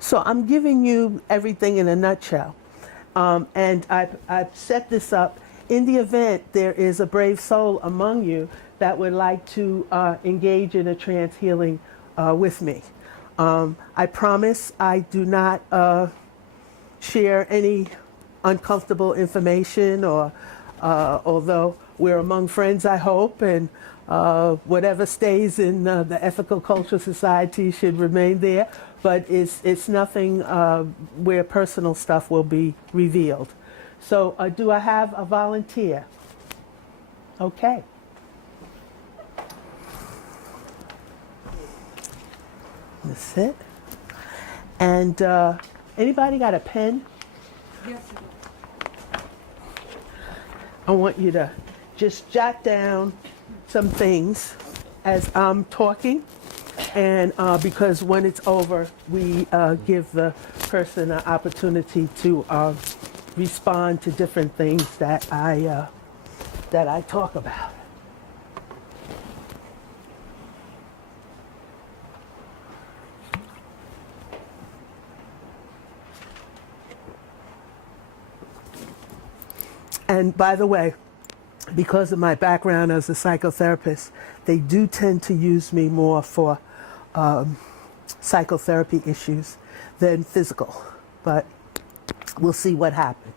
So I'm giving you everything in a nutshell. And I've set this up in the event there is a brave soul among you that would like to engage in a trance healing with me. I promise I do not share any uncomfortable information, or although we're among friends, I hope, and whatever stays in the ethical cultural society should remain there. But it's nothing where personal stuff will be revealed. So do I have a volunteer? Okay. That's it. And anybody got a pen? Yes. I want you to just jot down some things as I'm talking. And because when it's over, we give the person an opportunity to respond to different things that I talk about. And by the way, because of my background as a psychotherapist, they do tend to use me more for psychotherapy issues than physical. But we'll see what happens.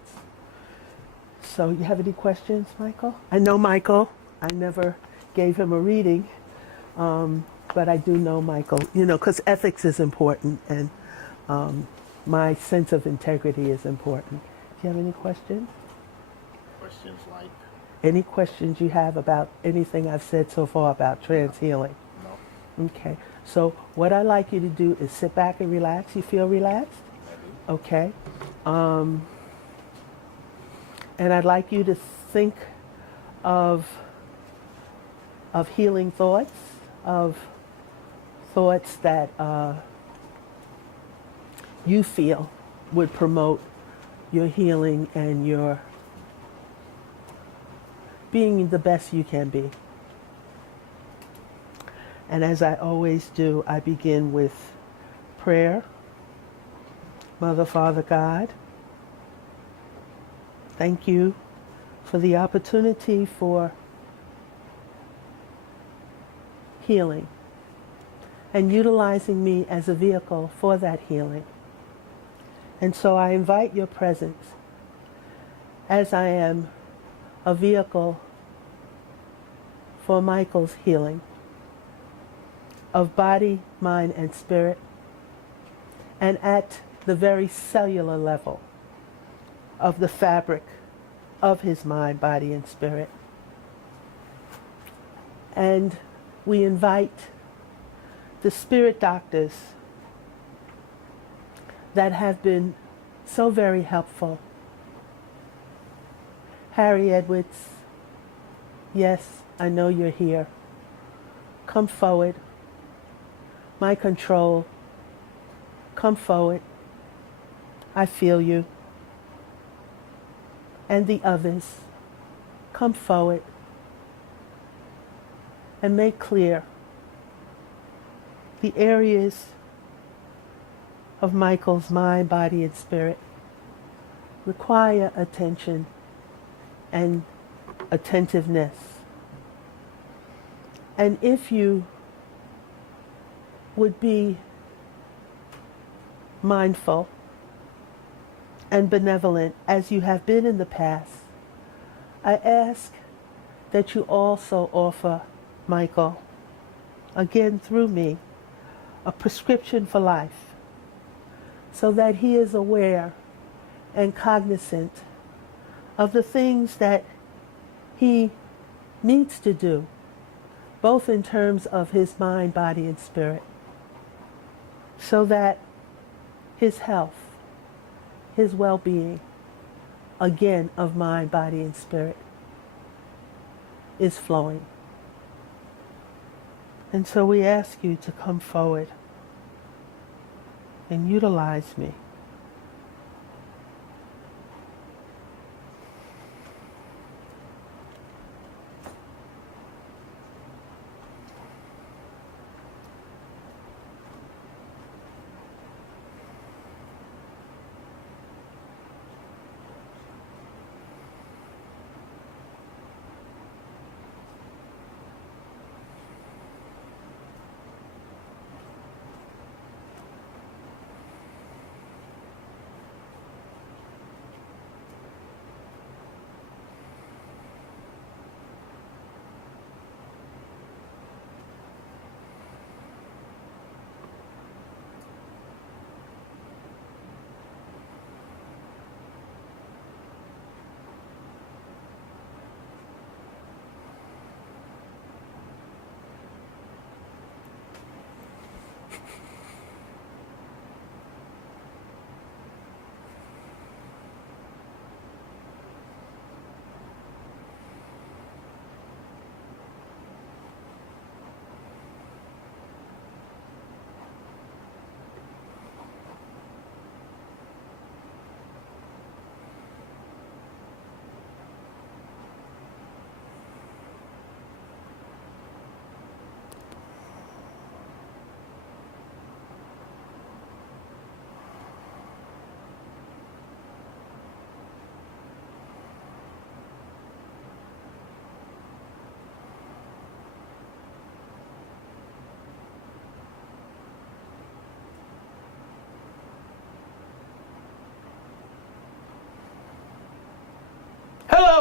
So you have any questions, Michael? I know Michael. I never gave him a reading, but I do know Michael, because ethics is important, and my sense of integrity is important. Do you have any questions? Questions like? Any questions you have about anything I've said so far about trance healing? No. Okay. So what I'd like you to do is sit back and relax. You feel relaxed? I do. Okay. And I'd like you to think of healing thoughts, of thoughts that you feel would promote your healing and your being the best you can be. And as I always do, I begin with prayer. Mother, Father, God, thank you for the opportunity for healing and utilizing me as a vehicle for that healing. And so I invite your presence as I am a vehicle for Michael's healing of body, mind, and spirit, and at the very cellular level of the fabric of his mind, body, and spirit. And we invite the spirit doctors that have been so very helpful. Harry Edwards, yes, I know you're here. Come forward. My control, come forward. I feel you. And the others, come forward and make clear the areas of Michael's mind, body, and spirit require attention and attentiveness. And if you would be mindful and benevolent as you have been in the past, I ask that you also offer Michael, again through me, a prescription for life, so that he is aware and cognizant of the things that he needs to do, both in terms of his mind, body, and spirit, so that his health, his well-being, again of mind, body, and spirit, is flowing. And so we ask you to come forward and utilize me.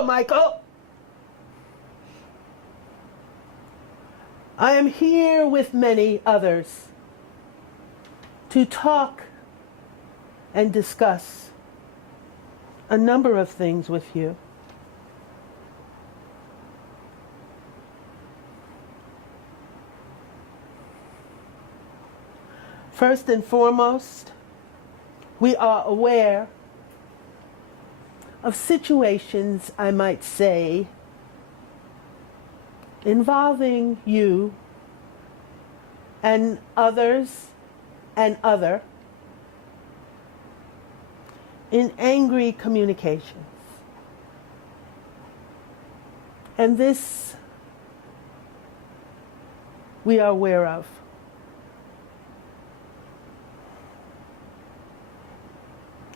go, Michael. I am here with many others to talk and discuss a number of things with you. First and foremost, we are aware of situations, I might say, involving you and others and other in angry communications. And this we are aware of.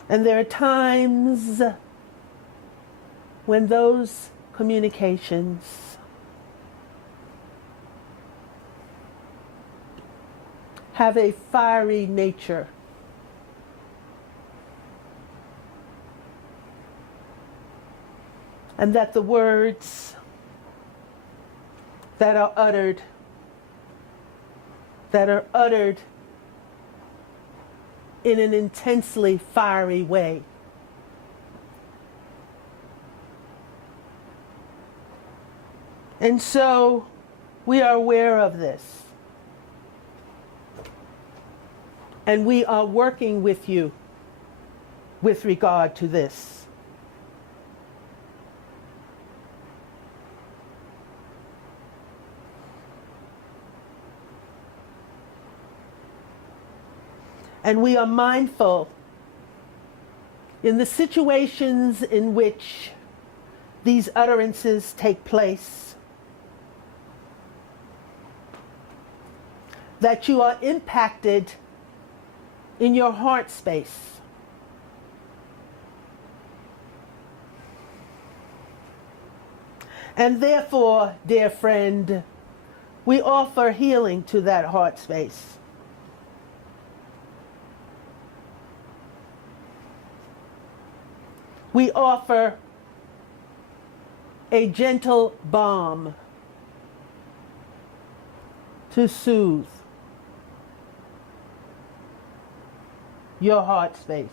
And there are times when those communications have a fiery nature. And that the words that are uttered in an intensely fiery way. And so we are aware of this. And we are working with you with regard to this. And we are mindful in the situations in which these utterances take place that you are impacted in your heart space. And therefore, dear friend, we offer healing to that heart space. We offer a gentle balm to soothe your heart space.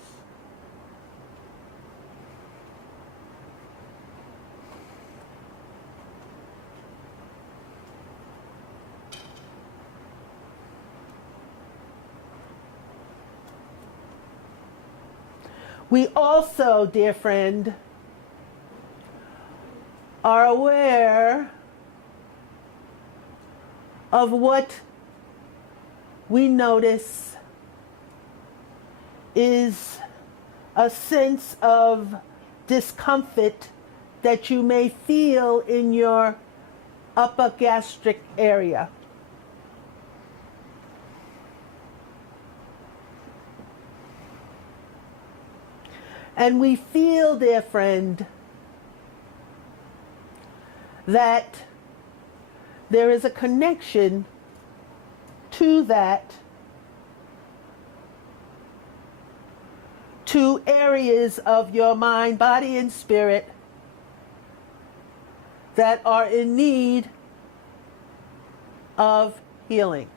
We also, dear friend, are aware of what we notice is a sense of discomfort that you may feel in your upper gastric area. And we feel, dear friend, that there is a connection to that, to areas of your mind, body, and spirit that are in need of healing.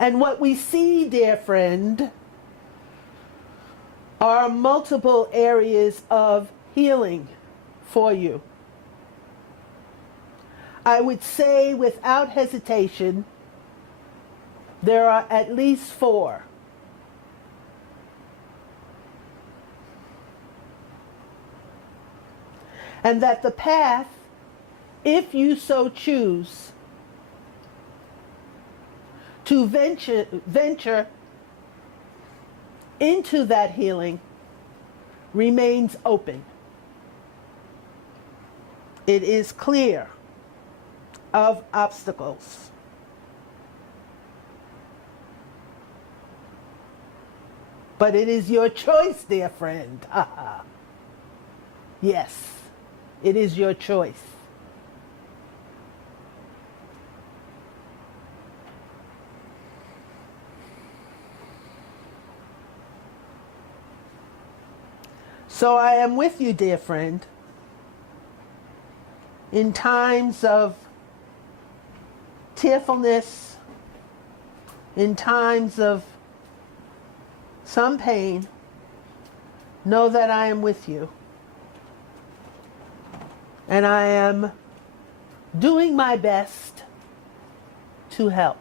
And what we see, dear friend, are multiple areas of healing for you. I would say without hesitation, there are at least 4. And that the path, if you so choose, to venture into that healing remains open. It is clear of obstacles. But it is your choice, dear friend. Yes, it is your choice. So I am with you, dear friend, in times of tearfulness, in times of some pain. Know that I am with you. And I am doing my best to help.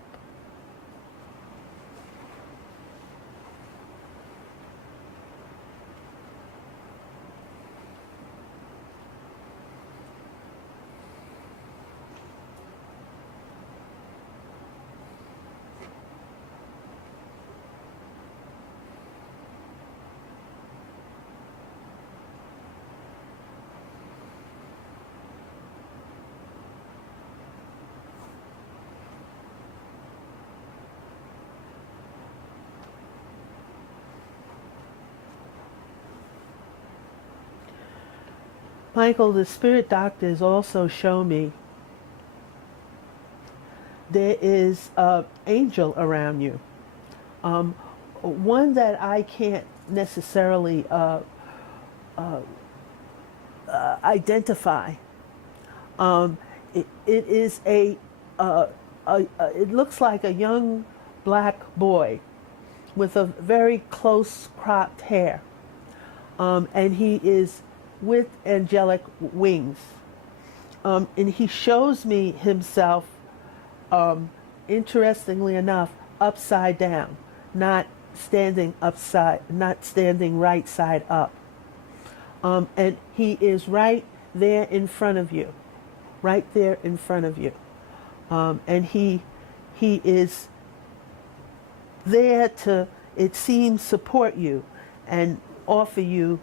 Michael, the spirit doctors also show me there is an angel around you. One that I can't necessarily identify. It is it looks like a young black boy with a very close cropped hair. And he is with angelic wings. And he shows me himself, interestingly enough, upside down, not standing right side up. And he is right there in front of you, right there in front of you. And he is there to, it seems, support you and offer you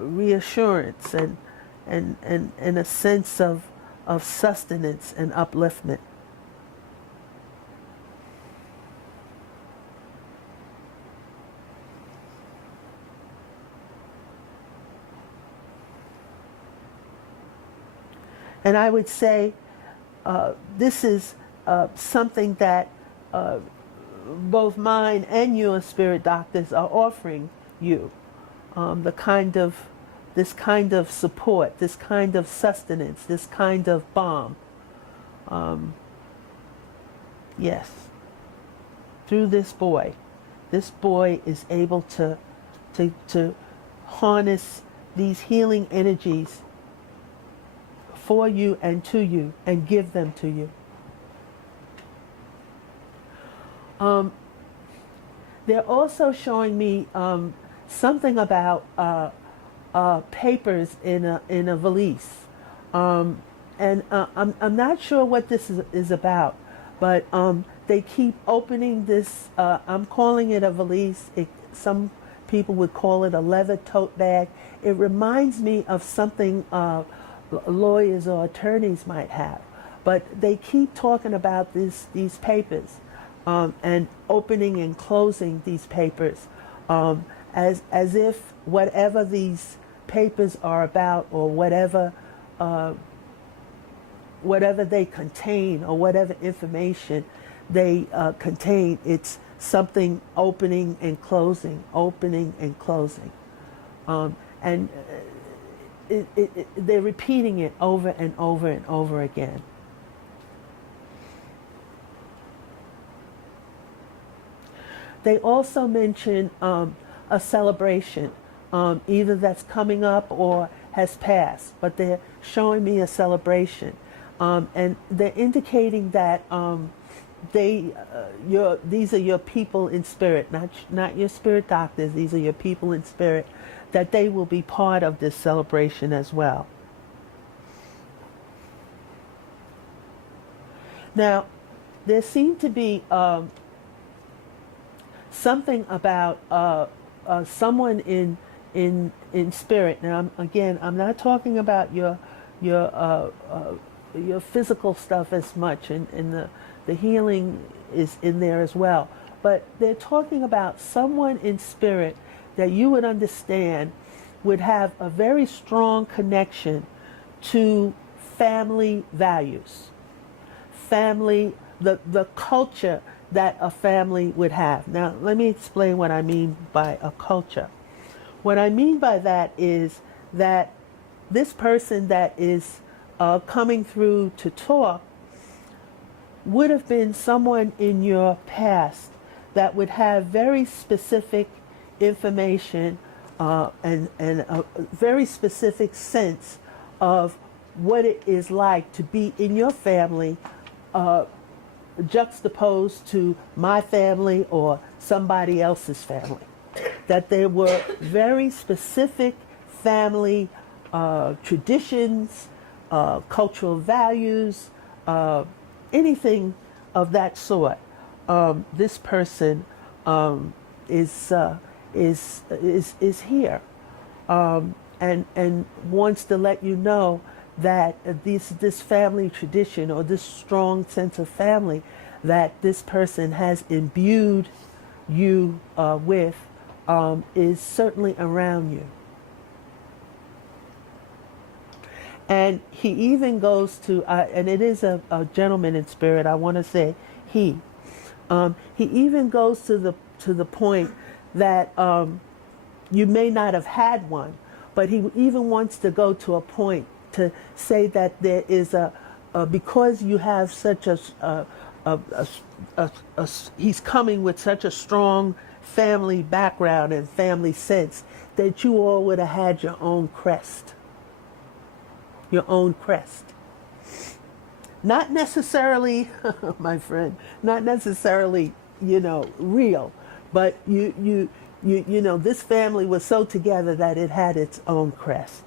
reassurance and a sense of sustenance and upliftment. And I would say this is something that both mine and your spirit doctors are offering you. This kind of support, this kind of sustenance, this kind of balm. Yes. Through this boy is able to harness these healing energies for you and to you and give them to you. They're also showing me something about papers in a valise, and I'm not sure what this is about, but they keep opening this. I'm calling it a valise. Some people would call it a leather tote bag. It reminds me of something lawyers or attorneys might have, but they keep talking about these papers and opening and closing these papers as if whatever these papers are about, or whatever they contain, or whatever information they contain, it's something opening and closing, opening and closing, and they're repeating it over and over and over again. They also mention a celebration, either that's coming up or has passed, but they're showing me a celebration, and they're indicating that these are your people in spirit, not your spirit doctors. These are your people in spirit, that they will be part of this celebration as well. Now, there seemed to be something about someone in spirit. Now, I'm not talking about your physical stuff as much, and the healing is in there as well. But they're talking about someone in spirit that you would understand would have a very strong connection to family values, family, the culture that a family would have. Now, let me explain what I mean by a culture. What I mean by that is that this person that is coming through to talk would have been someone in your past that would have very specific information and a very specific sense of what it is like to be in your family, juxtaposed to my family or somebody else's family. That there were very specific family traditions, cultural values, anything of that sort. This person is here, and wants to let you know that this family tradition or this strong sense of family that this person has imbued you with is certainly around you. And he even goes to, and it is a gentleman in spirit, I want to say he even goes to the point that you may not have had one, but he even wants to go to a point to say that there is because you have such he's coming with such a strong family background and family sense that you all would have had your own crest. Your own crest. Not necessarily, my friend, not necessarily, real, but you know, this family was so together that it had its own crest.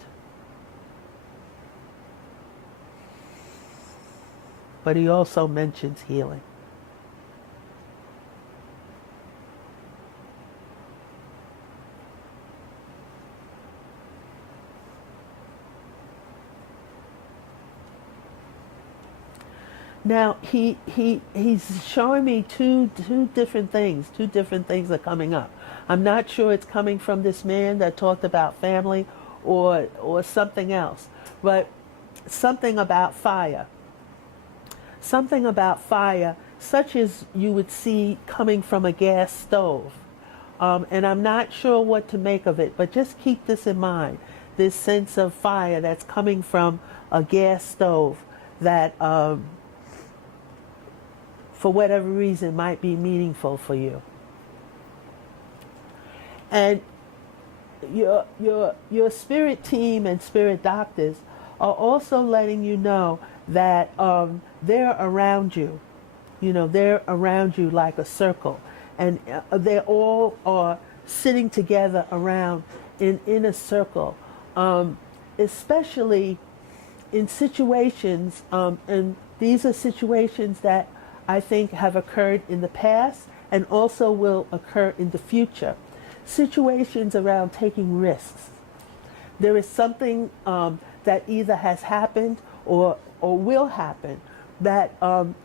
But he also mentions healing. Now he's showing me two different things. Two different things are coming up. I'm not sure it's coming from this man that talked about family or something else, but something about fire. Something about fire, such as you would see coming from a gas stove. And I'm not sure what to make of it, but just keep this in mind. This sense of fire that's coming from a gas stove that for whatever reason might be meaningful for you. And your spirit team and spirit doctors are also letting you know that they're around you. They're around you like a circle. And they all are sitting together around in a circle, especially in situations, and these are situations that I think have occurred in the past and also will occur in the future. Situations around taking risks. There is something that either has happened or will happen, that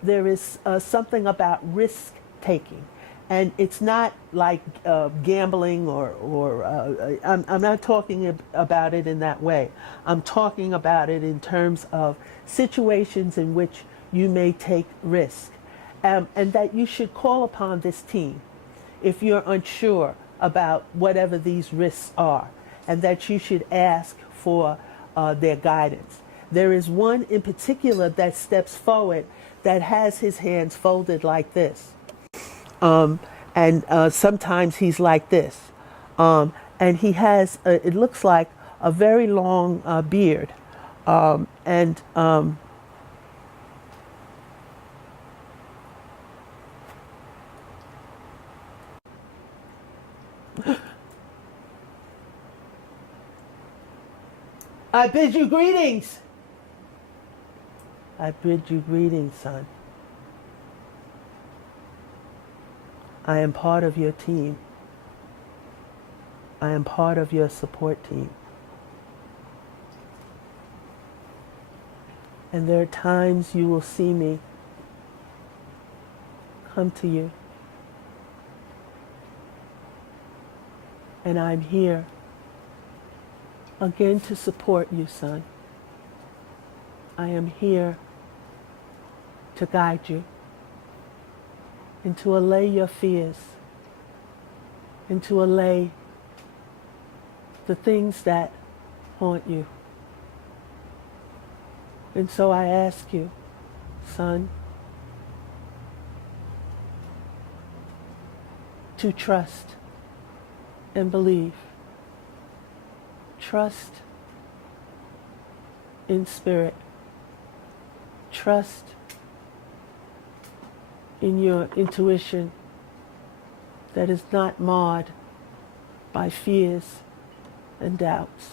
there is something about risk taking. And it's not like gambling or I'm not talking about it in that way. I'm talking about it in terms of situations in which you may take risk. And that you should call upon this team if you're unsure about whatever these risks are, and that you should ask for their guidance. There is one in particular that steps forward that has his hands folded like this. And sometimes he's like this. And he has, it looks like a very long beard. And I bid you greetings. I bid you greetings, son. I am part of your team. I am part of your support team. And there are times you will see me come to you. And I'm here again to support you, son. I am here to guide you and to allay your fears and to allay the things that haunt you. And so I ask you, son, to trust and believe. Trust in spirit. Trust in your intuition that is not marred by fears and doubts.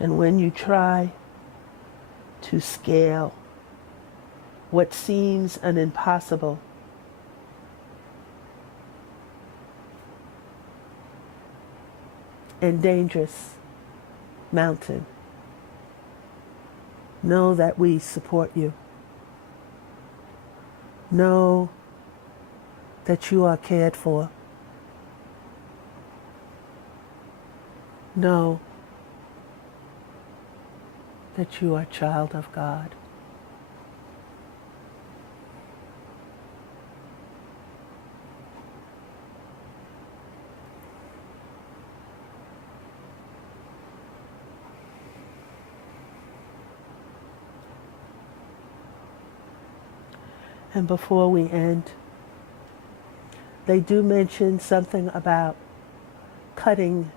And when you try to scale what seems an impossible, and dangerous mountain, know that we support you. Know that you are cared for. Know that you are a child of God. And before we end, they do mention something about cutting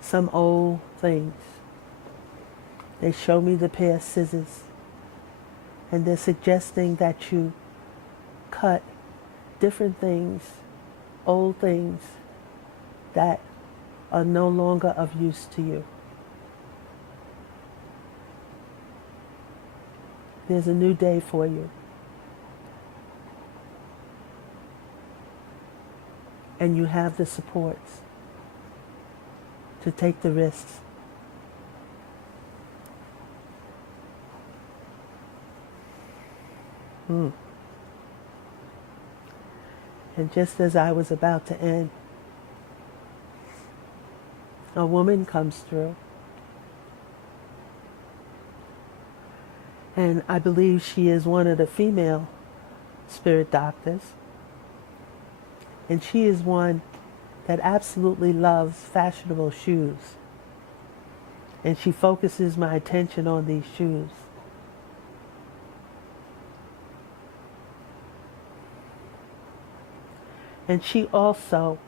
some old things. They show me the pair of scissors, and they're suggesting that you cut different things, old things that are no longer of use to you. There's a new day for you. And you have the supports to take the risks. And just as I was about to end, a woman comes through. And I believe she is one of the female spirit doctors. And she is one that absolutely loves fashionable shoes. And she focuses my attention on these shoes. And she also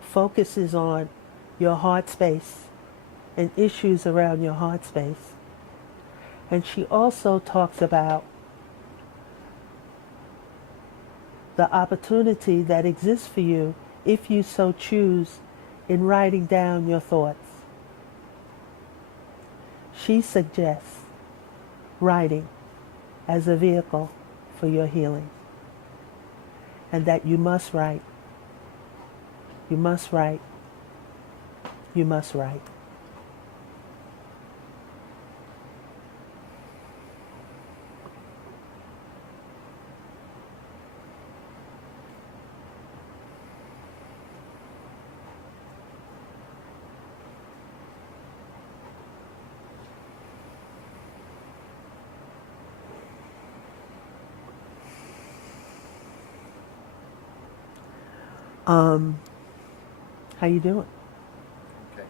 focuses on your heart space and issues around your heart space. And she also talks about the opportunity that exists for you if you so choose in writing down your thoughts. She suggests writing as a vehicle for your healing, and that you must write. You must write. You must write. How you doing? Okay.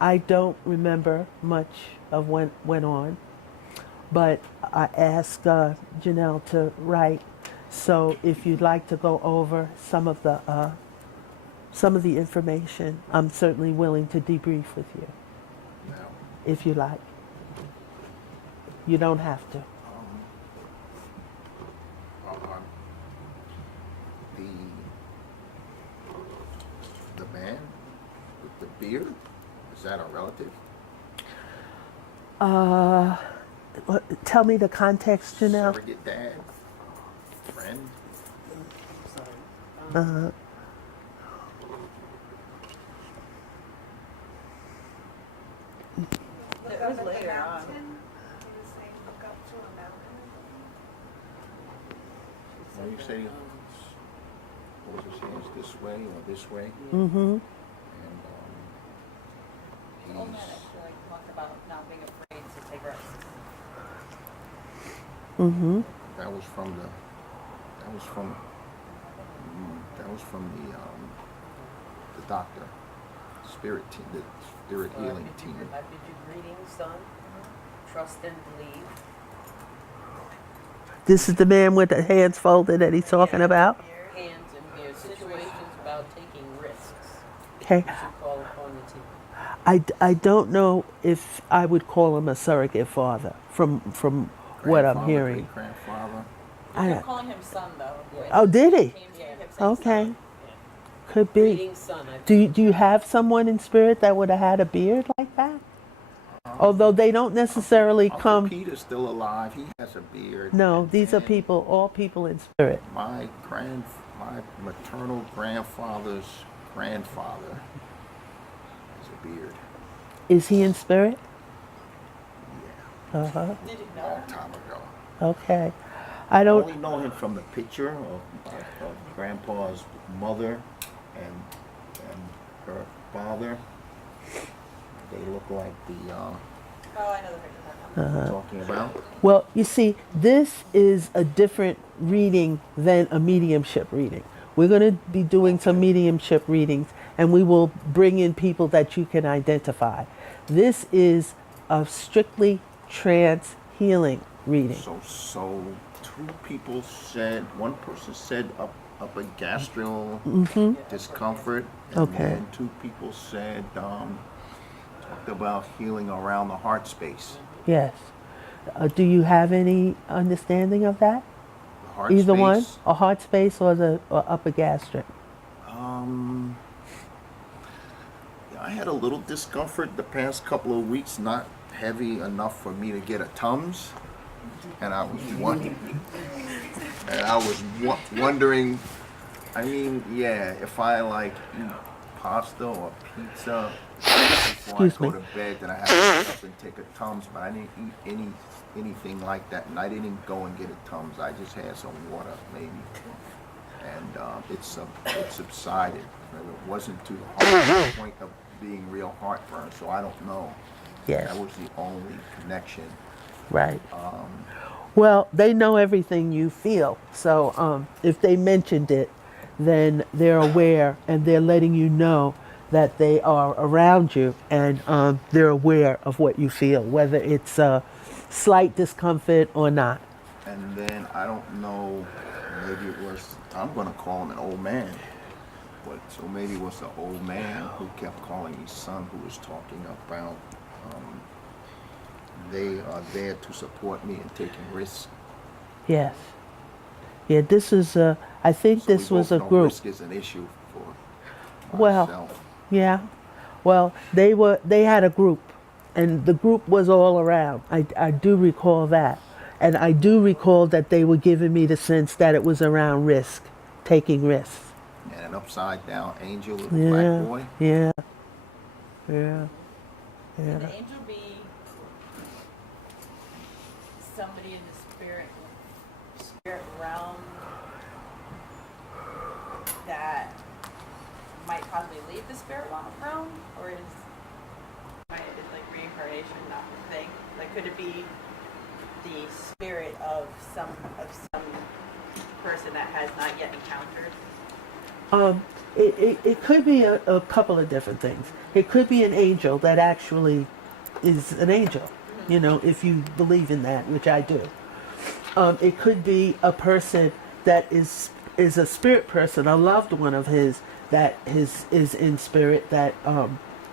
I don't remember much of what went on, but I asked Janelle to write. So if you'd like to go over some of the information, I'm certainly willing to debrief with you, Now, if you like. You don't have to. on the man with the beard, is that a relative? Tell me the context, Janelle. Surrogate dad? Friend? It was later on. When you say was his hands this way or this way. Mm-hmm. And The old man actually like talked about not being afraid to take risks. Mm-hmm. that was from the doctor, spirit team, the spirit healing team. I bid you greetings, son. Trust and believe. This is the man with the hands folded that he's talking about. Hands and beard. Situations about taking risks. Okay. You should call upon the team. I don't know if I would call him a surrogate father from what I'm Grandfather, hearing. great-grandfather. I- You're calling him son though. Yeah. Oh, did he? Came to you, kept saying Okay. son. Could be. Greetings, son. Do you have someone in spirit that would have had a beard like that? Although they don't necessarily Uncle come. Peter's still alive. He has a beard. No, And these are then people, all people in spirit. My maternal grandfather's grandfather has a beard. Is he in spirit? Yeah, Uh-huh. Did you a know? long time ago. Okay. I I don't. only know him from the picture of Grandpa's mother and her father. They look like the Oh, I know the picture. Uh-huh. talking about. Well, you see, this is a different reading than a mediumship reading. We're going to be doing some mediumship readings, and we will bring in people that you can identify. This is a strictly trance healing reading. So two people said, one person said up a gastral discomfort, and Okay. then two people said talked about healing around the heart space. Yes. Do you have any understanding of that? The heart Either space. one, a heart space or the upper gastric. I had a little discomfort the past couple of weeks, not heavy enough for me to get a Tums, and I was wondering. I mean, yeah, if I like eat pasta or pizza before Excuse I go me. to bed, then I have to get up and take a Tums. But I didn't eat anything like that, and I didn't go and get a Tums. I just had some water, maybe, and it subsided. It wasn't to the point of being real heartburn, so I don't know. Yes. That was the only connection. Right. Well, they know everything you feel. So if they mentioned it, then they're aware and they're letting you know that they are around you and they're aware of what you feel, whether it's slight discomfort or not. And then I don't know, maybe it was, I'm going to call him an old man. But so maybe it was the old man who kept calling me son, who was talking about they are there to support me in taking risks. Yes. Yeah, this is I think So this we was both a know group. risk is an issue for Well, myself. yeah. Well, they had a group and the group was all around. I do recall that. And I do recall that they were giving me the sense that it was around risk, taking risks. And an upside down angel, little Yeah. black boy. Yeah. Yeah. Could Yeah. the angel be somebody in the spirit realm that might possibly leave the spirit realm, or is like reincarnation not the thing? Like, could it be the spirit of some person that has not yet encountered? It could be a couple of different things. It could be an angel that actually is an angel, you know, if you believe in that, which I do. It could be a person that is a spirit person, a loved one of his that is in spirit, that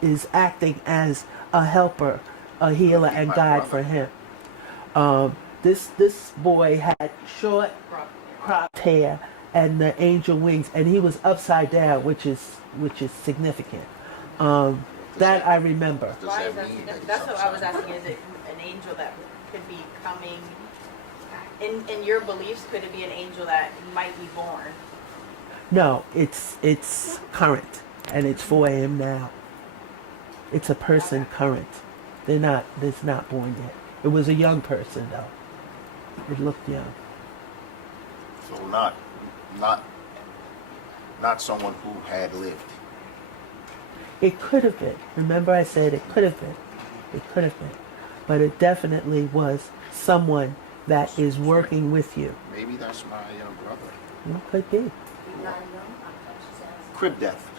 is acting as a helper, a healer and my guide brother. for him. This boy had short cropped hair and the angel wings, and he was upside down, which is significant. That I remember. Does Why that is that mean significant? that That's he's what I was upside asking. Is it an angel that could be coming? In your beliefs, could it be an angel that might be born? No, it's current, and it's 4 a.m. now. It's a person current. It's not born yet. It was a young person though. It looked young. So not not someone who had lived. It could have been. Remember I said it could have been. It could have been. But it definitely was someone that is working with you. Maybe that's my brother. It could be. Crib death.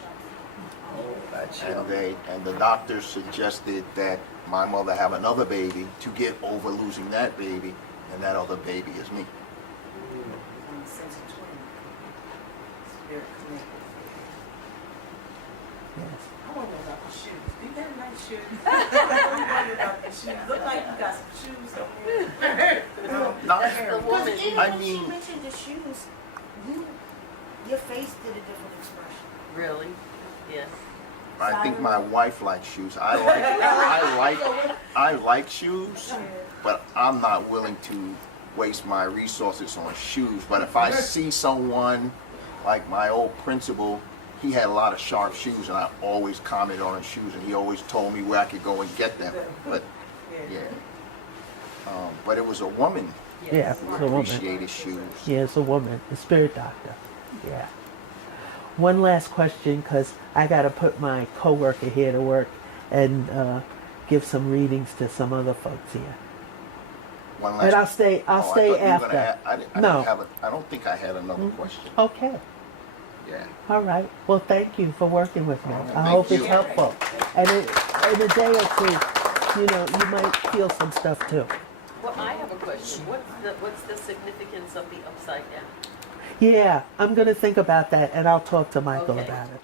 And the doctor suggested that my mother have another baby to get over losing that baby, and that other baby is me. Yes. I want to know about the shoes. You got nice shoes. I want to know about the shoes. Look like you got some shoes on there. The woman. I mean- she mentioned the shoes, your face did a different expression. Really? Yes. I think my wife likes shoes. I like shoes, but I'm not willing to waste my resources on shoes. But if I see someone like my old principal, he had a lot of sharp shoes, and I always commented on his shoes, and he always told me where I could go and get them. But yeah, but it was a woman Yeah, who it's a woman. appreciated shoes. Yeah, it's a woman, a spirit doctor. Yeah. One last question, because I got to put my coworker here to work and give some readings to some other folks here. One But I'll stay. Oh, I'll I thought stay you were gonna after. add- I didn't No. have I don't think I had another question. Okay. Yeah. All right. Well, thank you for working with me. I Thank hope it's you. helpful. And in a day or two, you might feel some stuff too. Well, I have a question. What's the significance of the upside down? Yeah, I'm going to think about that, and I'll talk to Michael Okay. about it.